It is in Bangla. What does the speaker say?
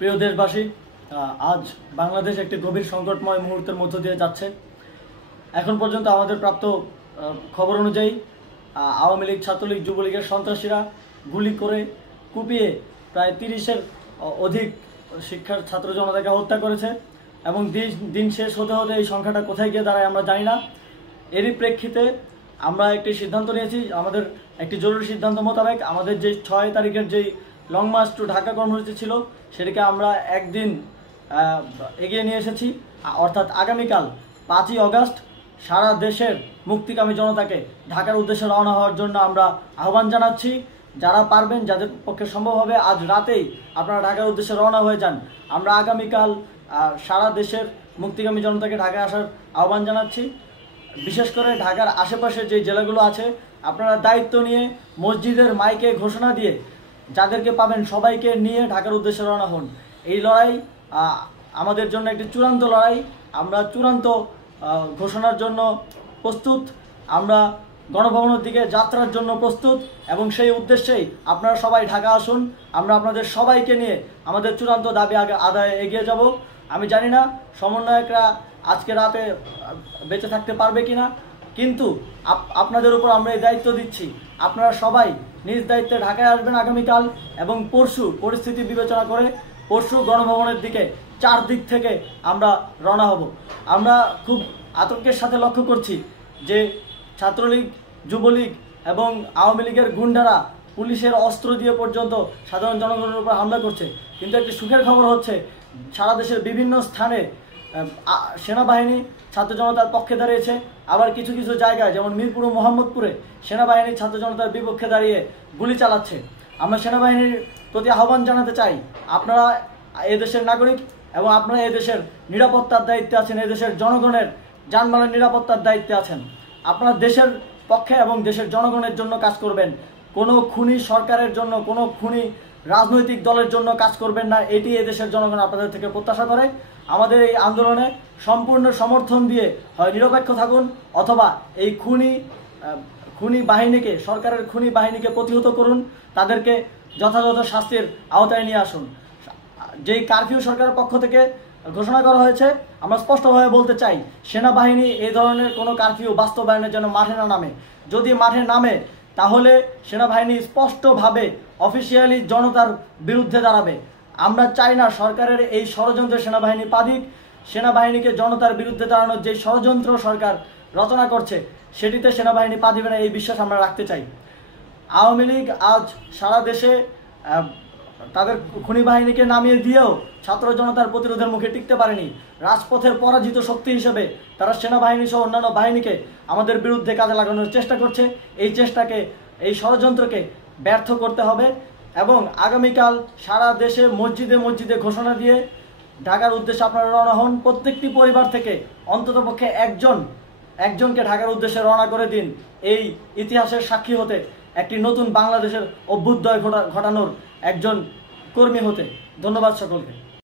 প্রিয় দেশবাসী, আজ বাংলাদেশ একটি গভীর সংকটময় মুহূর্তের মধ্য দিয়ে যাচ্ছে। এখন পর্যন্ত আমাদের প্রাপ্ত খবর অনুযায়ী আওয়ামী লীগ, ছাত্রলীগ, যুবলীগের সন্ত্রাসীরা গুলি করে কুপিয়ে প্রায় 30-এর অধিক শিক্ষার ছাত্র জনতাকে হত্যা করেছে এবং দিন শেষ হতে হতে এই সংখ্যাটা কোথায় গিয়ে দাঁড়ায় আমরা জানি না। এরই প্রেক্ষিতে আমরা একটি সিদ্ধান্ত নিয়েছি। আমাদের একটি জরুরি সিদ্ধান্ত মোতাবেক আমাদের যে 6 তারিখের যেই লং মার্চ টু ঢাকা কর্মসূচি ছিল সেটিকে আমরা একদিন এগিয়ে নিয়ে এসেছি। অর্থাৎ আগামীকাল 5ই অগাস্ট সারা দেশের মুক্তিকামী জনতাকে ঢাকার উদ্দেশ্যে রওনা হওয়ার জন্য আমরা আহ্বান জানাচ্ছি। যারা পারবেন, যাদের পক্ষে সম্ভব হবে, আজ রাতেই আপনারা ঢাকার উদ্দেশ্যে রওনা হয়ে যান। আমরা আগামীকাল সারা দেশের মুক্তিকামী জনতাকে ঢাকায় আসার আহ্বান জানাচ্ছি। বিশেষ করে ঢাকার আশেপাশে যে জেলাগুলো আছে, আপনারা দায়িত্ব নিয়ে মসজিদের মাইকে ঘোষণা দিয়ে যাদেরকে পাবেন সবাইকে নিয়ে ঢাকার উদ্দেশ্যে রওনা হন। এই লড়াই আমাদের জন্য একটি চূড়ান্ত লড়াই। আমরা চূড়ান্ত ঘোষণার জন্য প্রস্তুত। আমরা গণভবনের দিকে যাত্রার জন্য প্রস্তুত এবং সেই উদ্দেশ্যেই আপনারা সবাই ঢাকা আসুন। আমরা আপনাদের সবাইকে নিয়ে আমাদের চূড়ান্ত দাবি আদায়ে এগিয়ে যাব। আমি জানি না সমন্বয়করা আজকে রাতে বেঁচে থাকতে পারবে কিনা, কিন্তু আপনাদের উপর আমরা এই দায়িত্ব দিচ্ছি। আপনারা সবাই নিজ দায়িত্বে ঢাকায় আসবেন আগামীকাল এবং পরশু পরিস্থিতি বিবেচনা করে পরশু গণভবনের দিকে 4 দিক থেকে আমরা রওনা হব। আমরা খুব আতঙ্কের সাথে লক্ষ্য করছি যে ছাত্রলীগ, যুবলীগ এবং আওয়ামী লীগের গুন্ডারা পুলিশের অস্ত্র দিয়ে পর্যন্ত সাধারণ জনগণের উপর হামলা করছে। কিন্তু একটি সুখের খবর হচ্ছে, সারা দেশের বিভিন্ন স্থানে সেনাবাহিনী ছাত্র জনতার পক্ষে দাঁড়িয়েছে। আবার কিছু কিছু জায়গায় যেমন মিরপুর ও মোহাম্মদপুরে সেনাবাহিনী ছাত্র জনতার বিপক্ষে দাঁড়িয়ে গুলি চালাচ্ছে। আমরা সেনাবাহিনীর প্রতি আহ্বান জানাতে চাই, আপনারা এদেশের নাগরিক এবং আপনারা এদেশের নিরাপত্তার দায়িত্বে আছেন, এদেশের জনগণের যানবাহনের নিরাপত্তার দায়িত্বে আছেন। আপনারা দেশের পক্ষে এবং দেশের জনগণের জন্য কাজ করবেন। কোনো খুনি সরকারের জন্য, কোনো খুনি রাজনৈতিক দলের জন্য কাজ করবেন না। এটি এদেশের জনগণ আপনাদের থেকে প্রত্যাশা করে। আমাদের এই আন্দোলনে সম্পূর্ণ সমর্থন দিয়ে হয় নিরপেক্ষ থাকুন, অথবা এই খুনি বাহিনীকে, সরকারের খুনি বাহিনীকে প্রতিহত করুন, তাদেরকে যথাযথ শাস্তির আওতায় নিয়ে আসুন। যেই কারফিউ সরকারের পক্ষ থেকে ঘোষণা করা হয়েছে, আমরা স্পষ্টভাবে বলতে চাই, সেনাবাহিনী এই ধরনের কোনো কারফিউ বাস্তবায়নের জন্য মাঠে না নামে। যদি মাঠে নামে তাহলে সেনাবাহিনী স্পষ্টভাবে অফিসিয়ালি জনতার বিরুদ্ধে দাঁড়াবে। আমরা চাই না সরকারের এই ষড়যন্ত্রে সেনাবাহিনী পা দিক। সেনাবাহিনীকে জনতার বিরুদ্ধে দাঁড়ানোর যে ষড়যন্ত্র সরকার রচনা করছে সেটিতে সেনাবাহিনী পা দিবে না, এই বিশ্বাস আমরা রাখতে চাই। আওয়ামী লীগ আজ সারা দেশে তাদের খুনি বাহিনীকে নামিয়ে দিয়েও ছাত্র জনতার প্রতিরোধের মুখে টিকতে পারেনি। রাজপথের পরাজিত শক্তি হিসেবে তারা সেনাবাহিনী সহ অন্যান্য বাহিনীকে আমাদের বিরুদ্ধে কাজে লাগানোর চেষ্টা করছে। এই চেষ্টাকে, এই ষড়যন্ত্রকে ব্যর্থ করতে হবে এবং আগামীকাল সারা দেশে মসজিদে মসজিদে ঘোষণা দিয়ে ঢাকার উদ্দেশ্যে আপনারা রওনা হন। প্রত্যেকটি পরিবার থেকে অন্ততপক্ষে একজনকে ঢাকার উদ্দেশ্যে রওনা করে দিন, এই ইতিহাসের সাক্ষী হতে, একটি নতুন বাংলাদেশের অভ্যুদয় ঘটানোর একজন কর্মী হতে। ধন্যবাদ সকলকে।